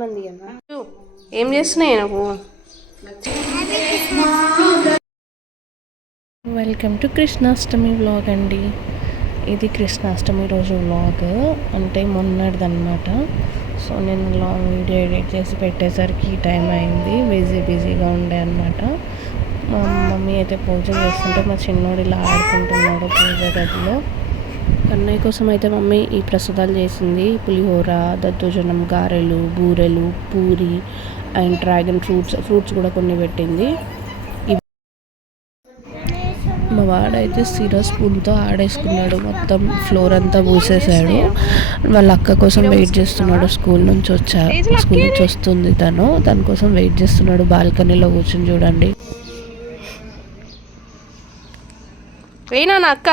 మంది ఏం చేస్తున్నాయి నువ్వు? వెల్కమ్ టు కృష్ణాష్టమి వ్లాగ్ అండి. ఇది కృష్ణాష్టమి రోజు వ్లాగ్, అంటే మొన్నటిదన్నమాట. సో నేను లాంగ్ వీడియో ఎడిట్ చేసి పెట్టేసరికి టైం అయింది, బిజీగా ఉండే అనమాట. మా మమ్మీ అయితే పూజ చేస్తుంటే మా చిన్నోడు ఇలా ఆడుకుంటున్నాడు పూజ గదిలో. కన్నయ్య కోసం అయితే మమ్మీ ఈ ప్రసాదాలు చేసింది. పులిహోర, దద్దోజనం, గారెలు, బూరెలు, పూరి అండ్ డ్రాగన్ ఫ్రూట్స్ కూడా కొన్ని పెట్టింది. మా వాడైతే సిరా స్పూన్తో ఆడేసుకున్నాడు, మొత్తం ఫ్లోర్ అంతా పూసేసాడు. వాళ్ళ అక్క కోసం వెయిట్ చేస్తున్నాడు. స్కూల్ నుంచి వస్తుంది తన కోసం వెయిట్ చేస్తున్నాడు. బాల్కనీలో కూర్చొని చూడండి. వేయినా నా అక్క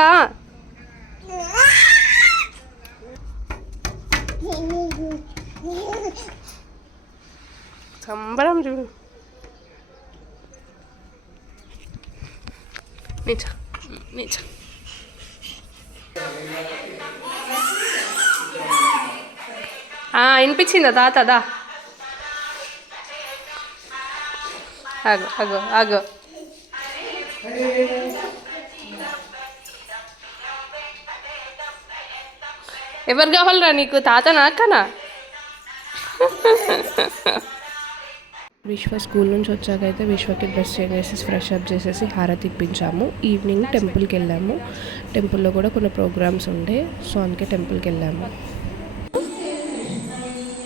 సంబరం చూడు. నిజం వినిపించిందా తాతదా? ఆగో ఎవరు కావాలరా నీకు, తాత నాకనా? విశ్వ స్కూల్ నుంచి వచ్చాకైతే విశ్వకి డ్రెస్ చేంజ్ చేసి ఫ్రెష్ అప్ చేసేసి హారతి ఇప్పించాము. ఈవినింగ్ టెంపుల్కి వెళ్ళాము. టెంపుల్లో కూడా కొన్ని ప్రోగ్రామ్స్ ఉండే, సో అందుకే టెంపుల్కి వెళ్ళాము.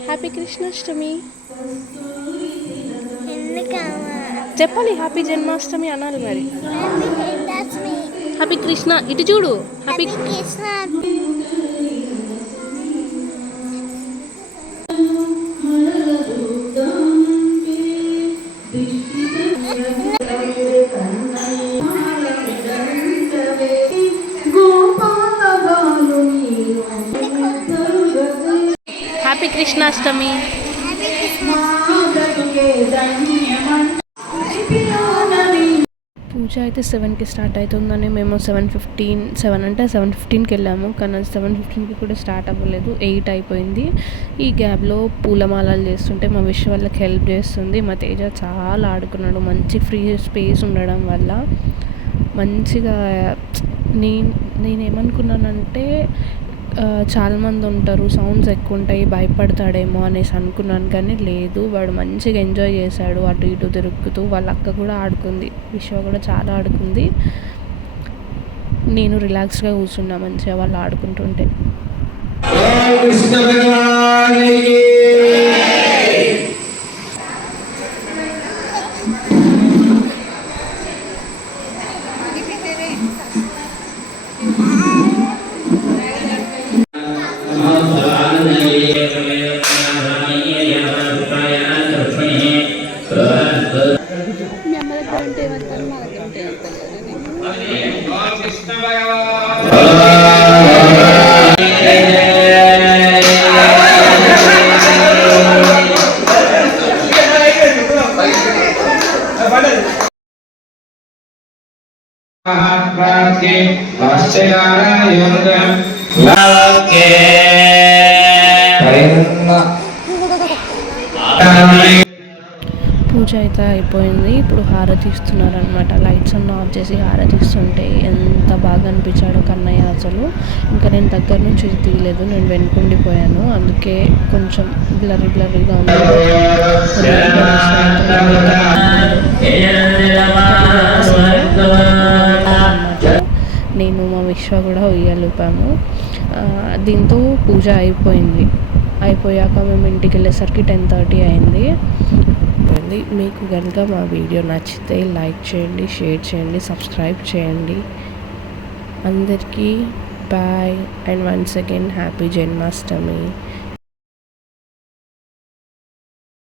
హ్యాపీ కృష్ణాష్టమి చెప్పాలి, హ్యాపీ జన్మాష్టమి అనాలి మరి. హ్యాపీ కృష్ణ, ఇటు చూడు. హ్యాపీ కృష్ణ. హ్యాపీ కృష్ణాష్టమి. పూజ అయితే 7కి స్టార్ట్ అవుతుందని మేము 7:15కి వెళ్ళాము. కానీ 7:15కి కూడా స్టార్ట్ అవ్వలేదు, 8 అయిపోయింది. ఈ గ్యాప్లో పూలమాలలు చేస్తుంటే మా విష్ వాళ్ళకి హెల్ప్ చేస్తుంది. మా తేజ చాలా ఆడుకున్నాడు. మంచి ఫ్రీ స్పేస్ ఉండడం వల్ల మంచిగా నేనేమనుకున్నానంటే చాలామంది ఉంటారు, సౌండ్స్ ఎక్కువ ఉంటాయి, భయపడతాడేమో అనేసి అనుకున్నాను. కానీ లేదు, వాడు మంచిగా ఎంజాయ్ చేశాడు. అటు ఇటు తిరుగుతూ వాళ్ళ అక్క కూడా ఆడుకుంది, విశ్వ కూడా చాలా ఆడుకుంది. నేను రిలాక్స్గా కూర్చున్నా మంచిగా వాళ్ళు ఆడుకుంటుంటే. పూజ అయితే అయిపోయింది. ఇప్పుడు హారతి ఇస్తున్నారు అనమాట. లైట్స్ అన్నీ ఆఫ్ చేసి హారతి ఇస్తుంటే ఎంత బాగా అనిపించాడో కన్నయ్య అసలు. ఇంకా నేను దగ్గర నుంచి తీయలేదు, నేను వెనుకుండిపోయాను, అందుకే కొంచెం బ్లర్రీగా ఉంది. నేను మా విశ్వ కూడా ఉయ్యాలుపాము. దీంతో పూజ అయిపోయాక మేము ఇంటికి వెళ్ళేసరికి 10:30 అయింది. మీకు కనుక మా వీడియో నచ్చితే లైక్ చేయండి, షేర్ చేయండి, సబ్స్క్రైబ్ చేయండి. అందరికీ bye and once again happy Janmashtami.